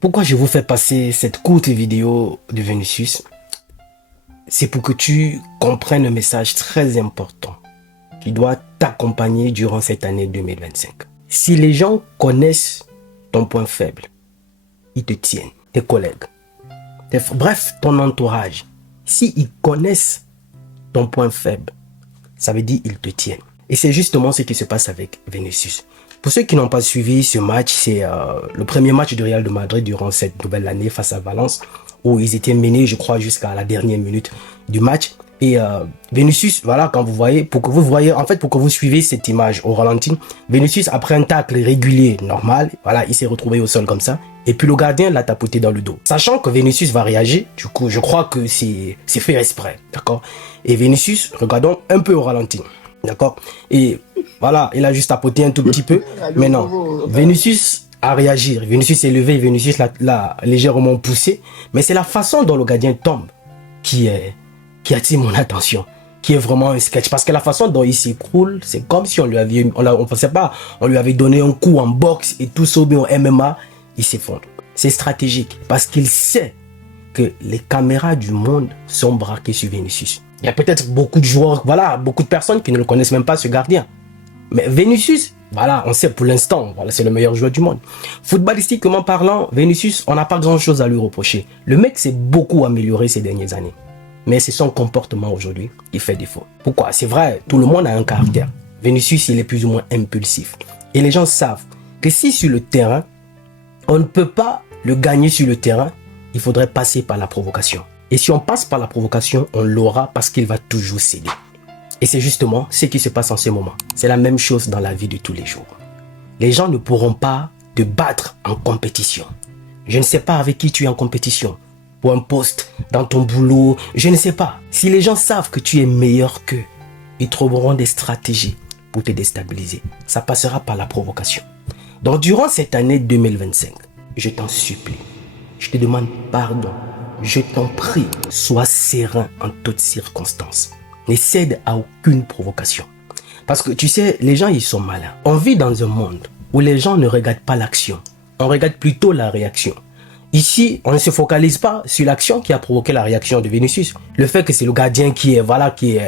Pourquoi je vous fais passer cette courte vidéo de Vinicius? C'est pour que tu comprennes un message très important qui doit t'accompagner durant cette année 2025. Si les gens connaissent ton point faible, ils te tiennent, tes collègues, bref, ton entourage. S'ils connaissent ton point faible, ça veut dire qu'ils te tiennent. Et c'est justement ce qui se passe avec Vinicius. Pour ceux qui n'ont pas suivi ce match, c'est le premier match du Real de Madrid durant cette nouvelle année face à Valence, où ils étaient menés, je crois, jusqu'à la dernière minute du match. Et Vinicius, voilà, quand vous voyez, pour que vous suivez cette image au ralenti, Vinicius, après un tacle régulier, normal, voilà, il s'est retrouvé au sol comme ça. Et puis le gardien l'a tapoté dans le dos. Sachant que Vinicius va réagir, du coup, je crois que c'est fait exprès, d'accord? Et Vinicius, regardons un peu au ralenti, d'accord? Et voilà, il a juste tapoté un tout petit peu. Mais non, Vinicius a réagi. Vinicius s'est levé, Vinicius l'a légèrement poussé. Mais c'est la façon dont le gardien tombe qui attire mon attention, qui est vraiment un sketch. Parce que la façon dont il s'écroule, c'est comme si on lui avait, on lui avait donné un coup en boxe et tout ça, bien en MMA, il s'effondre. C'est stratégique parce qu'il sait que les caméras du monde sont braquées sur Vinicius. Il y a peut-être beaucoup de joueurs, voilà, beaucoup de personnes qui ne le connaissent même pas, ce gardien. Mais Vinicius, voilà, on sait pour l'instant, voilà, c'est le meilleur joueur du monde. Footballistiquement parlant, Vinicius, on n'a pas grand-chose à lui reprocher. Le mec s'est beaucoup amélioré ces dernières années. Mais c'est son comportement aujourd'hui qui fait défaut. Pourquoi? C'est vrai, tout le monde a un caractère. Vinicius, il est plus ou moins impulsif. Et les gens savent que si sur le terrain, on ne peut pas le gagner sur le terrain, il faudrait passer par la provocation. Et si on passe par la provocation, on l'aura parce qu'il va toujours céder. Et c'est justement ce qui se passe en ce moment. C'est la même chose dans la vie de tous les jours. Les gens ne pourront pas te battre en compétition. Je ne sais pas avec qui tu es en compétition. Pour un poste, dans ton boulot, je ne sais pas. Si les gens savent que tu es meilleur qu'eux, ils trouveront des stratégies pour te déstabiliser. Ça passera par la provocation. Donc durant cette année 2025, je t'en supplie, je te demande pardon, je t'en prie, sois serein en toutes circonstances. Ne cède à aucune provocation. Parce que tu sais, les gens ils sont malins. On vit dans un monde où les gens ne regardent pas l'action, on regarde plutôt la réaction. Ici, on ne se focalise pas sur l'action qui a provoqué la réaction de Vinicius. Le fait que c'est le gardien qui a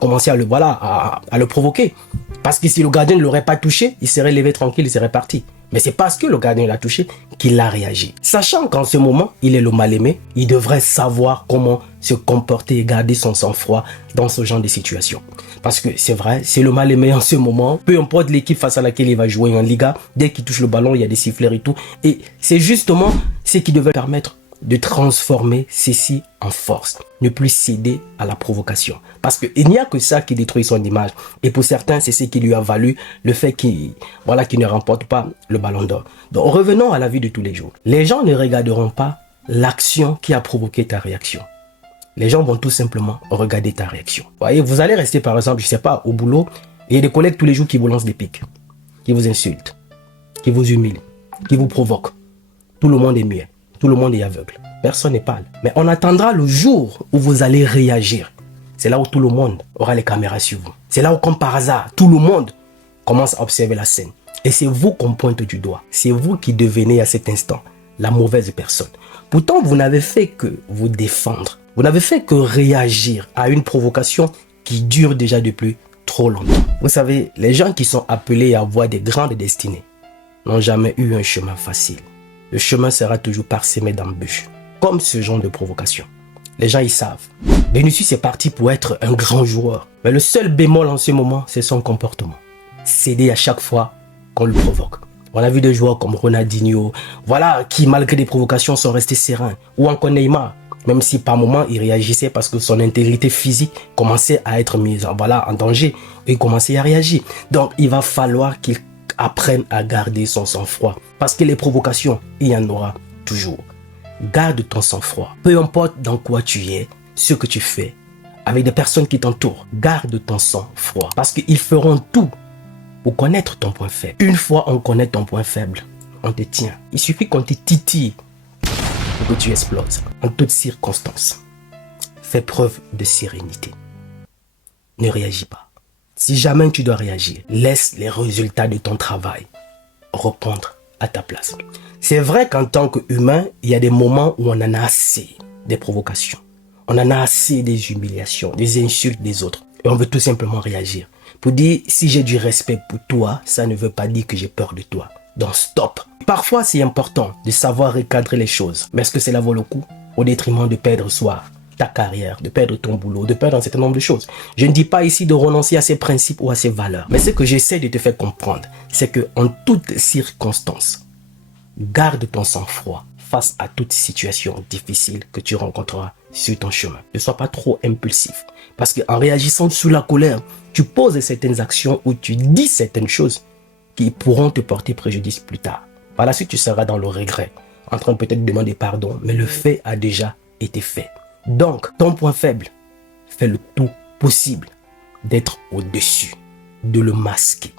commencé à le provoquer. Parce que si le gardien ne l'aurait pas touché, il serait levé tranquille, il serait parti. Mais c'est parce que le gardien l'a touché qu'il a réagi. Sachant qu'en ce moment, il est le mal-aimé, il devrait savoir comment se comporter et garder son sang-froid dans ce genre de situation. Parce que c'est vrai, c'est le mal-aimé en ce moment. Peu importe l'équipe face à laquelle il va jouer en Liga, dès qu'il touche le ballon, il y a des sifflets et tout. Et c'est justement ce qui devait permettre de transformer ceci en force. Ne plus céder à la provocation. Parce qu'il n'y a que ça qui détruit son image. Et pour certains, c'est ce qui lui a valu le fait qu'il ne remporte pas le ballon d'or. Donc revenons à la vie de tous les jours. Les gens ne regarderont pas l'action qui a provoqué ta réaction. Les gens vont tout simplement regarder ta réaction. Vous voyez, vous allez rester par exemple, je sais pas, au boulot, et il y a des collègues tous les jours qui vous lancent des pics, qui vous insultent, qui vous humilient, qui vous provoquent. Tout le monde est muet, tout le monde est aveugle, personne n'est pâle. Mais on attendra le jour où vous allez réagir. C'est là où tout le monde aura les caméras sur vous. C'est là où, comme par hasard, tout le monde commence à observer la scène. Et c'est vous qu'on pointe du doigt. C'est vous qui devenez à cet instant la mauvaise personne. Pourtant, vous n'avez fait que vous défendre. Vous n'avez fait que réagir à une provocation qui dure déjà depuis trop longtemps. Vous savez, les gens qui sont appelés à avoir des grandes destinées n'ont jamais eu un chemin facile. Le chemin sera toujours parsemé d'embûches, comme ce genre de provocation. Les gens, ils savent. Vinicius est parti pour être un grand joueur. Mais le seul bémol en ce moment, c'est son comportement. Céder à chaque fois qu'on le provoque. On a vu des joueurs comme Ronaldinho, voilà, qui malgré des provocations sont restés sereins. Ou encore Neymar, même si par moments il réagissait parce que son intégrité physique commençait à être mise en danger. Et il commençait à réagir. Donc il va falloir qu'il apprenne à garder son sang-froid. Parce que les provocations, il y en aura toujours. Garde ton sang-froid. Peu importe dans quoi tu es, ce que tu fais, avec des personnes qui t'entourent, garde ton sang-froid. Parce qu'ils feront tout pour connaître ton point faible. Une fois on connaît ton point faible, on te tient. Il suffit qu'on te titille pour que tu exploses. En toutes circonstances, fais preuve de sérénité. Ne réagis pas. Si jamais tu dois réagir, laisse les résultats de ton travail répondre à ta place. C'est vrai qu'en tant qu'humain, il y a des moments où on en a assez des provocations. On en a assez des humiliations, des insultes des autres. Et on veut tout simplement réagir. Pour dire, si j'ai du respect pour toi, ça ne veut pas dire que j'ai peur de toi. Donc stop. Parfois, c'est important de savoir recadrer les choses. Mais est-ce que cela vaut le coup au détriment de perdre soi, ta carrière, de perdre ton boulot, de perdre un certain nombre de choses? Je ne dis pas ici de renoncer à ses principes ou à ses valeurs. Mais ce que j'essaie de te faire comprendre, c'est que en toutes circonstances, garde ton sang-froid face à toute situation difficile que tu rencontreras sur ton chemin. Ne sois pas trop impulsif. Parce qu'en réagissant sous la colère, tu poses certaines actions ou tu dis certaines choses qui pourront te porter préjudice plus tard. Par la suite, tu seras dans le regret, en train peut-être de demander pardon, mais le fait a déjà été fait. Donc, ton point faible, fais le tout possible d'être au-dessus, de le masquer,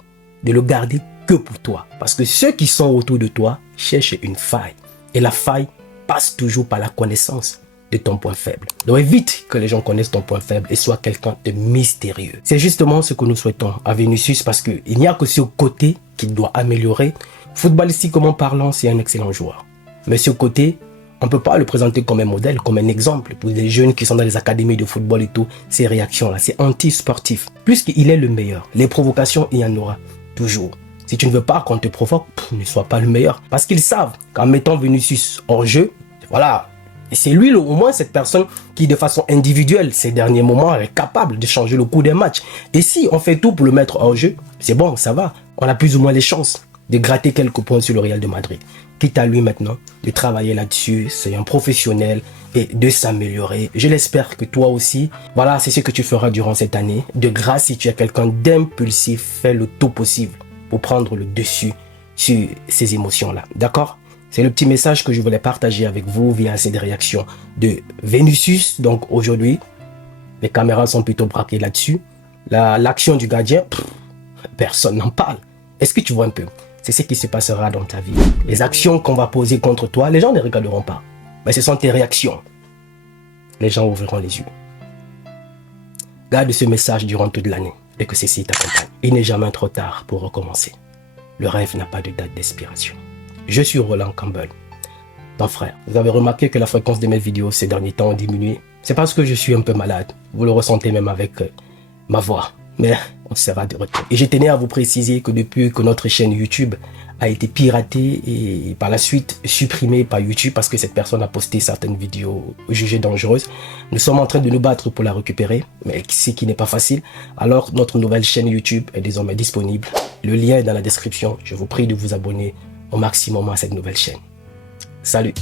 de le garder que pour toi. Parce que ceux qui sont autour de toi cherchent une faille. Et la faille passe toujours par la connaissance de ton point faible. Donc évite que les gens connaissent ton point faible et sois quelqu'un de mystérieux. C'est justement ce que nous souhaitons à Vinicius parce qu'il n'y a que ce côté qu'il doit améliorer. Footballistiquement parlant, c'est un excellent joueur. Mais ce côté, on ne peut pas le présenter comme un modèle, comme un exemple pour les jeunes qui sont dans les académies de football et tout. Ces réactions-là, c'est anti-sportif. Puisqu'il est le meilleur, les provocations, il y en aura toujours. Si tu ne veux pas qu'on te provoque, ne sois pas le meilleur. Parce qu'ils savent qu'en mettant Vinicius hors jeu, voilà. Et c'est lui, au moins, cette personne qui, de façon individuelle, ces derniers moments, est capable de changer le cours des matchs. Et si on fait tout pour le mettre hors jeu, c'est bon, ça va. On a plus ou moins les chances de gratter quelques points sur le Real de Madrid. Quitte à lui maintenant de travailler là-dessus, c'est un professionnel et de s'améliorer. Je l'espère que toi aussi, voilà, c'est ce que tu feras durant cette année. De grâce, si tu es quelqu'un d'impulsif, fais le tout possible pour prendre le dessus sur ces émotions-là. D'accord? C'est le petit message que je voulais partager avec vous via cette réaction de Vinicius. Donc aujourd'hui, les caméras sont plutôt braquées là-dessus. L'action du gardien, personne n'en parle. Est-ce que tu vois un peu? C'est ce qui se passera dans ta vie. Les actions qu'on va poser contre toi, les gens ne regarderont pas. Mais ce sont tes réactions. Les gens ouvriront les yeux. Garde ce message durant toute l'année et que ceci t'accompagne. Il n'est jamais trop tard pour recommencer. Le rêve n'a pas de date d'expiration. Je suis Roland Campbell, ton frère. Vous avez remarqué que la fréquence de mes vidéos ces derniers temps a diminué. C'est parce que je suis un peu malade. Vous le ressentez même avec ma voix. Mais on sera de retour. Et je tenais à vous préciser que depuis que notre chaîne YouTube a été piratée et par la suite supprimée par YouTube parce que cette personne a posté certaines vidéos jugées dangereuses, nous sommes en train de nous battre pour la récupérer, mais ce qui n'est pas facile. Alors notre nouvelle chaîne YouTube est désormais disponible. Le lien est dans la description. Je vous prie de vous abonner au maximum à cette nouvelle chaîne. Salut!